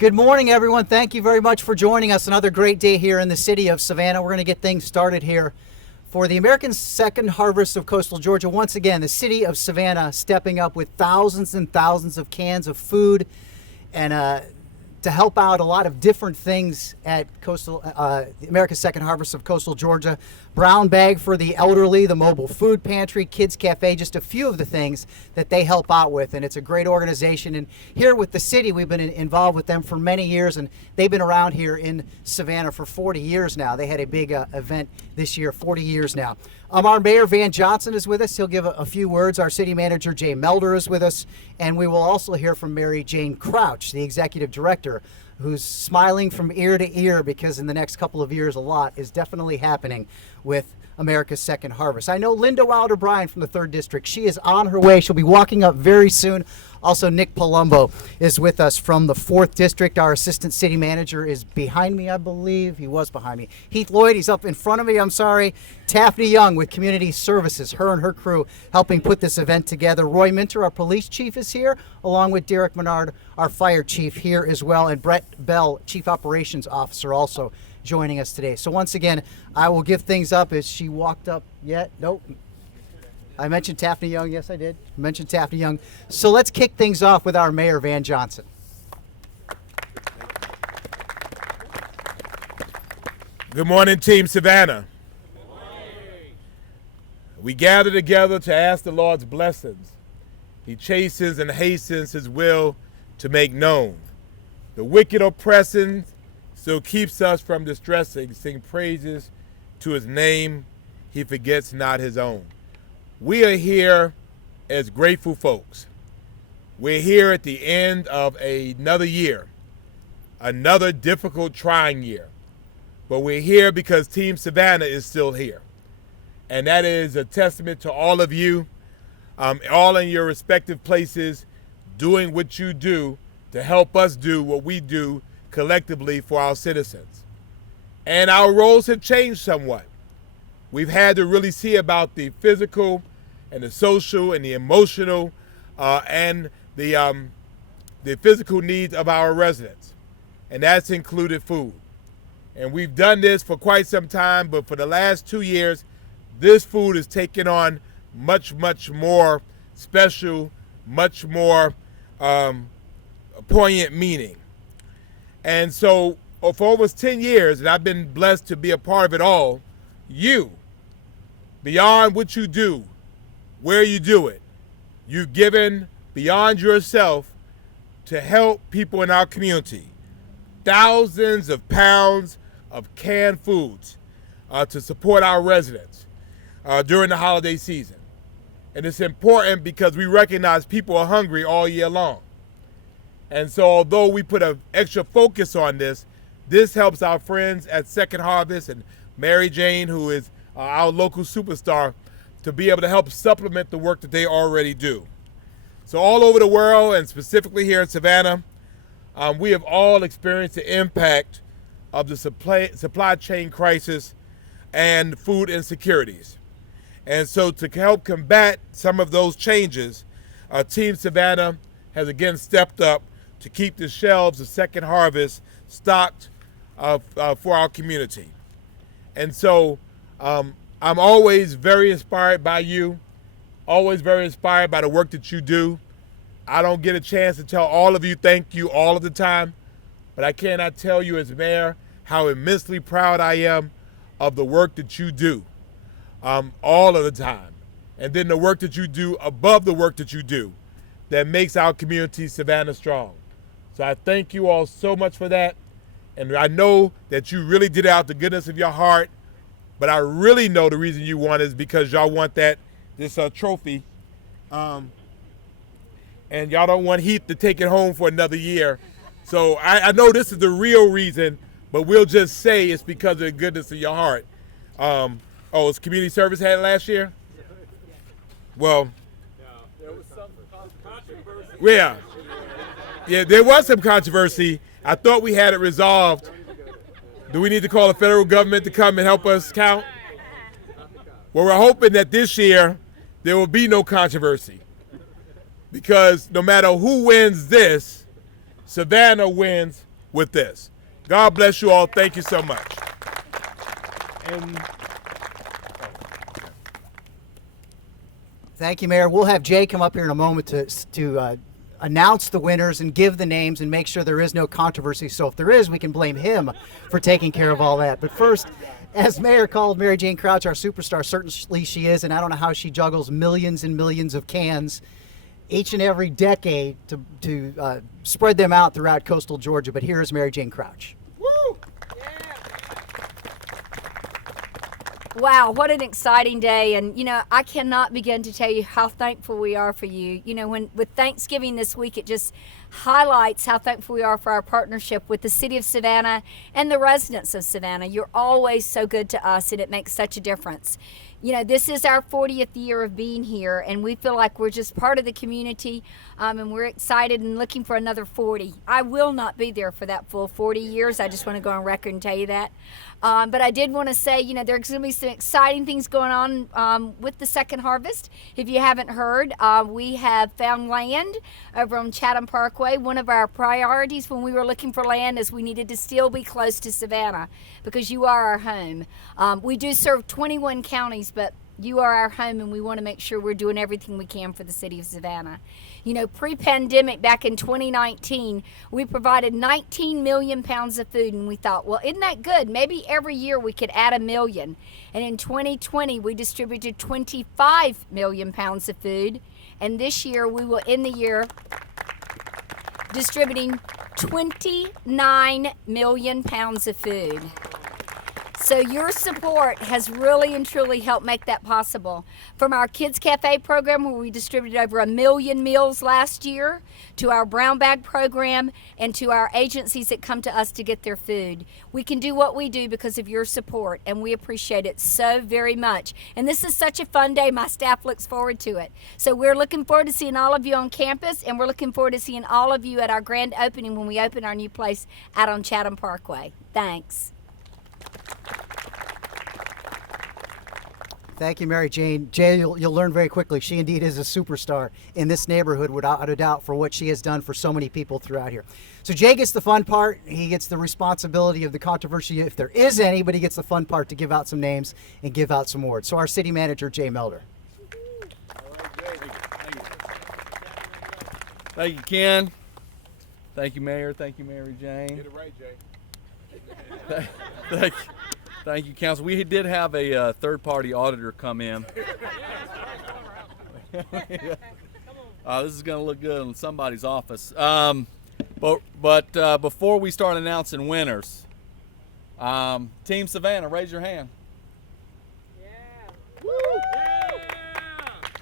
Good morning, everyone. Thank you very much for joining us. Another great day here in the city of Savannah. We're going to get things started here for the American Second Harvest of Coastal Georgia. Once again, the city of Savannah stepping up with thousands and thousands of cans of food and to help out a lot of different things at America's Second Harvest of Coastal Georgia. Brown bag for the elderly, the mobile food pantry, kids cafe, just a few of the things that they help out with. And it's a great organization. And here with the city, we've been involved with them for many years, and they've been around here in Savannah for 40 years now. They had a big event this year, 40 years now. Our Mayor Van Johnson is with us. He'll give a few words. Our city manager, Jay Melder, is with us. And we will also hear from Mary Jane Crouch, the executive director, who's smiling from ear to ear because in the next couple of years, a lot is definitely happening with America's Second Harvest. I know Linda Wilder-Bryan from the 3rd District. She is on her way. She'll be walking up very soon. Also, Nick Palumbo is with us from the 4th District. Our assistant city manager is behind me, I believe. He was behind me. Heath Lloyd, he's up in front of me, I'm sorry. Taffy Young with Community Services, her and her crew helping put this event together. Roy Minter, our police chief, is here, along with Derek Menard, our fire chief, here as well. And Brett Bell, chief operations officer, also joining us today. So once again, I will give things up. As she walked up yet? Nope. I mentioned Taffy Young. Yes, I did. I mentioned Taffy Young. So let's kick things off with our Mayor Van Johnson. Good morning, Team Savannah. Good morning. We gather together to ask the Lord's blessings. He chastens and hastens his will to make known. The wicked oppressing still keeps us from distressing. Sing praises to his name. He forgets not his own. We are here as grateful folks. We're here at the end of another year, another difficult, trying year. But we're here because Team Savannah is still here. And that is a testament to all of you, all in your respective places, doing what you do to help us do what we do collectively for our citizens. And our roles have changed somewhat. We've had to really see about the physical and the social and the emotional and the physical needs of our residents. And that's included food. And we've done this for quite some time, but for the last 2 years, this food has taken on much, much more special, much more poignant meaning. And so for almost 10 years, and I've been blessed to be a part of it all, you, beyond what you do, where you do it, you've given beyond yourself to help people in our community. Thousands of pounds of canned foods to support our residents during the holiday season. And it's important because we recognize people are hungry all year long. And so although we put an extra focus on this, this helps our friends at Second Harvest and Mary Jane, who is our local superstar, to be able to help supplement the work that they already do. So all over the world, and specifically here in Savannah, we have all experienced the impact of the supply chain crisis and food insecurities. And so to help combat some of those changes, Team Savannah has again stepped up to keep the shelves of Second Harvest stocked for our community. And so I'm always very inspired by you, always very inspired by the work that you do. I don't get a chance to tell all of you thank you all of the time, but I cannot tell you as mayor how immensely proud I am of the work that you do all of the time. And then the work that you do above the work that you do that makes our community Savannah strong. So I thank you all so much for that. And I know that you really did it out the goodness of your heart, but I really know the reason you want it is because y'all want this trophy. And y'all don't want Heath to take it home for another year. So I know this is the real reason, but we'll just say it's because of the goodness of your heart. It's community service had it last year? Well, there was some controversy. Yeah, there was some controversy. I thought we had it resolved. Do we need to call the federal government to come and help us count? Well, we're hoping that this year there will be no controversy, because no matter who wins this, Savannah wins with this. God bless you all. Thank you so much. And Thank you, Mayor. We'll have Jay come up here in a moment to announce the winners and give the names and make sure there is no controversy. So if there is, we can blame him for taking care of all that. But first, as Mayor called Mary Jane Crouch our superstar, certainly she is, and I don't know how she juggles millions and millions of cans each and every decade to spread them out throughout coastal Georgia. But here is Mary Jane Crouch. Wow, what an exciting day. And, I cannot begin to tell you how thankful we are for you. With Thanksgiving this week, it just highlights how thankful we are for our partnership with the city of Savannah and the residents of Savannah. You're always so good to us, and it makes such a difference. This is our 40th year of being here, and we feel like we're just part of the community, and we're excited and looking for another 40. I will not be there for that full 40 years. I just want to go on record and tell you that. But I did want to say, there's going to be some exciting things going on with the Second Harvest. If you haven't heard, we have found land over on Chatham Parkway. One of our priorities when we were looking for land is we needed to still be close to Savannah because you are our home. We do serve 21 counties, but you are our home, and we want to make sure we're doing everything we can for the city of Savannah. Pre-pandemic, back in 2019, we provided 19 million pounds of food, and we thought, well, isn't that good? Maybe every year we could add 1 million. And in 2020, we distributed 25 million pounds of food, and this year we will end the year distributing 29 million pounds of food. So your support has really and truly helped make that possible. From our Kids Cafe program, where we distributed over 1 million meals last year, to our brown bag program, and to our agencies that come to us to get their food. We can do what we do because of your support, and we appreciate it so very much. And this is such a fun day. My staff looks forward to it. So we're looking forward to seeing all of you on campus, and we're looking forward to seeing all of you at our grand opening when we open our new place out on Chatham Parkway. Thanks. Thank you, Mary Jane. Jay, you'll learn very quickly. She indeed is a superstar in this neighborhood, without a doubt, for what she has done for so many people throughout here. So Jay gets the fun part. He gets the responsibility of the controversy, if there is any, but he gets the fun part to give out some names and give out some awards. So our city manager, Jay Melder. thank you, Ken. Thank you, Mayor. Thank you, Mary Jane. Get it right, Jay. Thank you, Council. We did have a third-party auditor come in. This is going to look good in somebody's office. But before we start announcing winners, Team Savannah, raise your hand.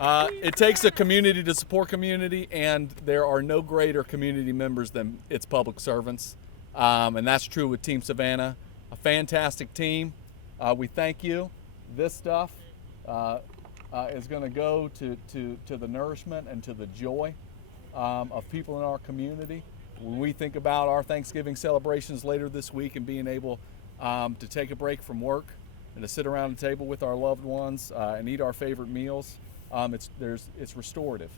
It takes a community to support community, and there are no greater community members than its public servants. And that's true with Team Savannah. A fantastic team. We thank you. This stuff is going to go to the nourishment and to the joy of people in our community. When we think about our Thanksgiving celebrations later this week and being able to take a break from work and to sit around the table with our loved ones and eat our favorite meals, it's restorative.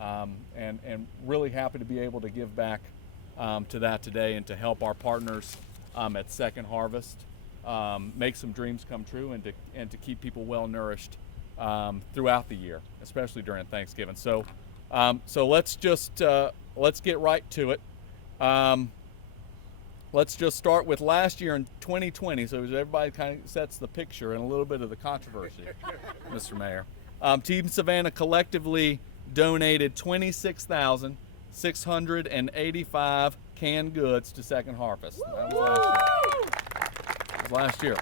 And really happy to be able to give back to that today and to help our partners at Second Harvest make some dreams come true and to keep people well nourished throughout the year, especially during Thanksgiving. So let's get right to it. Let's just start with last year in 2020, so everybody kind of sets the picture and a little bit of the controversy, Mr. Mayor. Team Savannah collectively donated 26,685 canned goods to Second Harvest. That was last year.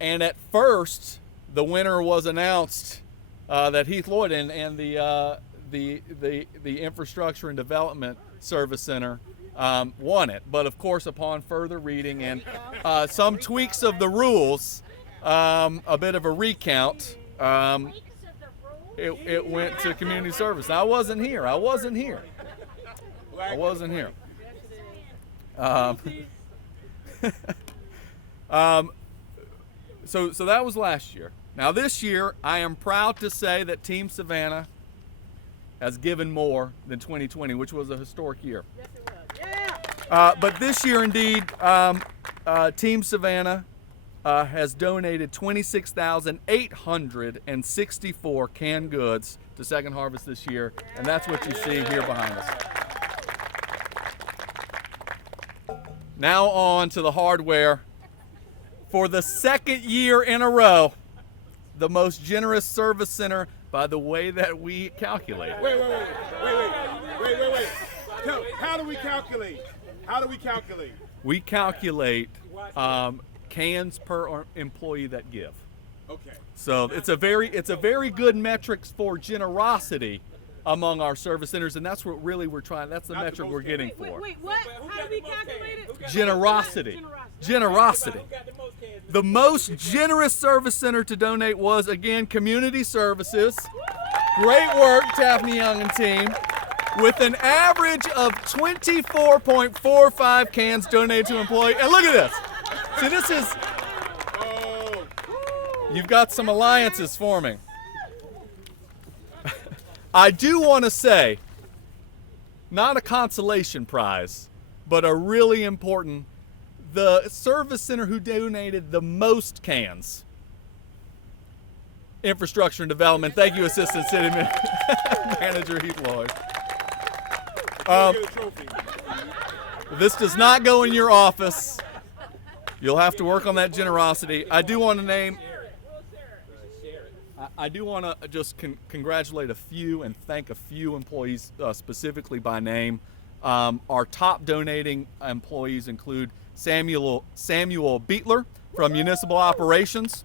And at first, the winner was announced that Heath Lloyd and the Infrastructure and Development Service Center won it. But of course, upon further reading and some tweaks of the rules, a bit of a recount, it went to community service. I wasn't here. So that was last year. Now this year, I am proud to say that Team Savannah has given more than 2020, which was a historic year. Yes, it was. But this year, indeed, Team Savannah has donated 26,864 canned goods to Second Harvest this year, and that's what you see here behind us. Now on to the hardware. For the second year in a row, the most generous service center by the way that we calculate. Wait. How do we calculate? We calculate cans per employee that give. Okay. So it's a very good metrics for generosity among our service centers, and that's what really we're trying. That's the Not the metric most we're getting cans. for. Wait, what? How do we calculate it? Generosity. Generosity. The most generous service center to donate was, again, Community Services. Great work, Daphne Young and team. With an average of 24.45 cans donated to employee. And look at this. See, this is, you've got some alliances forming. I do want to say, not a consolation prize, but a really important, the service center who donated the most cans. Infrastructure and Development. Thank you, Assistant City Manager Heath Lloyd. This does not go in your office. You'll have to work on that generosity. I do want to just congratulate a few and thank a few employees specifically by name. Our top donating employees include Samuel Beetler from Municipal Operations,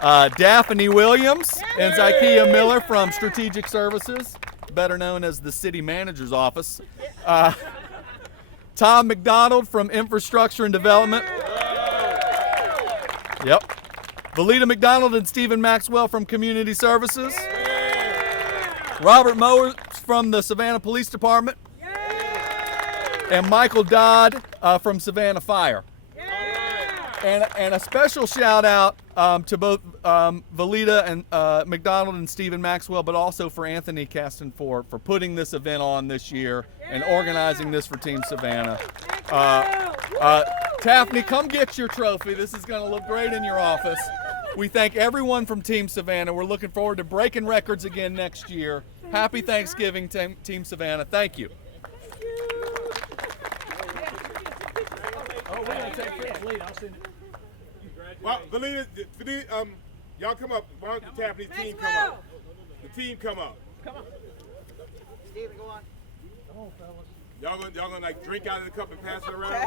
Daphne Williams and Zykia Miller from Strategic Services, better known as the City Manager's Office, Tom McDonald from Infrastructure and Development. Yep. Valita McDonald and Stephen Maxwell from Community Services. Robert Mowers from the Savannah Police Department. And Michael Dodd from Savannah Fire. And a special shout out to both Valita and McDonald and Stephen Maxwell, but also for Anthony Caston for putting this event on this year and organizing this for Team Savannah. Daphne, come get your trophy. This is going to look great in your office. We thank everyone from Team Savannah. We're looking forward to breaking records again next year. Happy Thanksgiving, Team Savannah. Thank you. Oh, we're going to take care of Valita. I'll send it. Well, Valita, y'all come up. Why don't the Daphne team come up? The team come up. Come on. Steven, go on. Come on, fellas. Y'all gonna like drink out of the cup and pass it around? All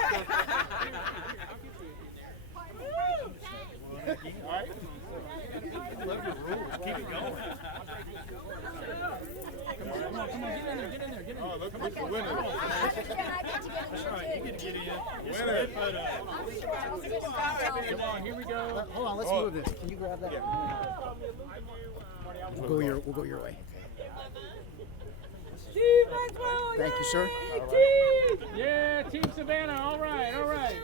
right. Keep it going. Come on, get in there, Oh, look who's the winner. That's right, you get in. It's a Winner. good photo. Come on, here we go. Hold on, let's move this. Can you grab that? We'll go your way. Steve Maxwell, Thank you, sir. Yeah, Team Savannah, all right, all right.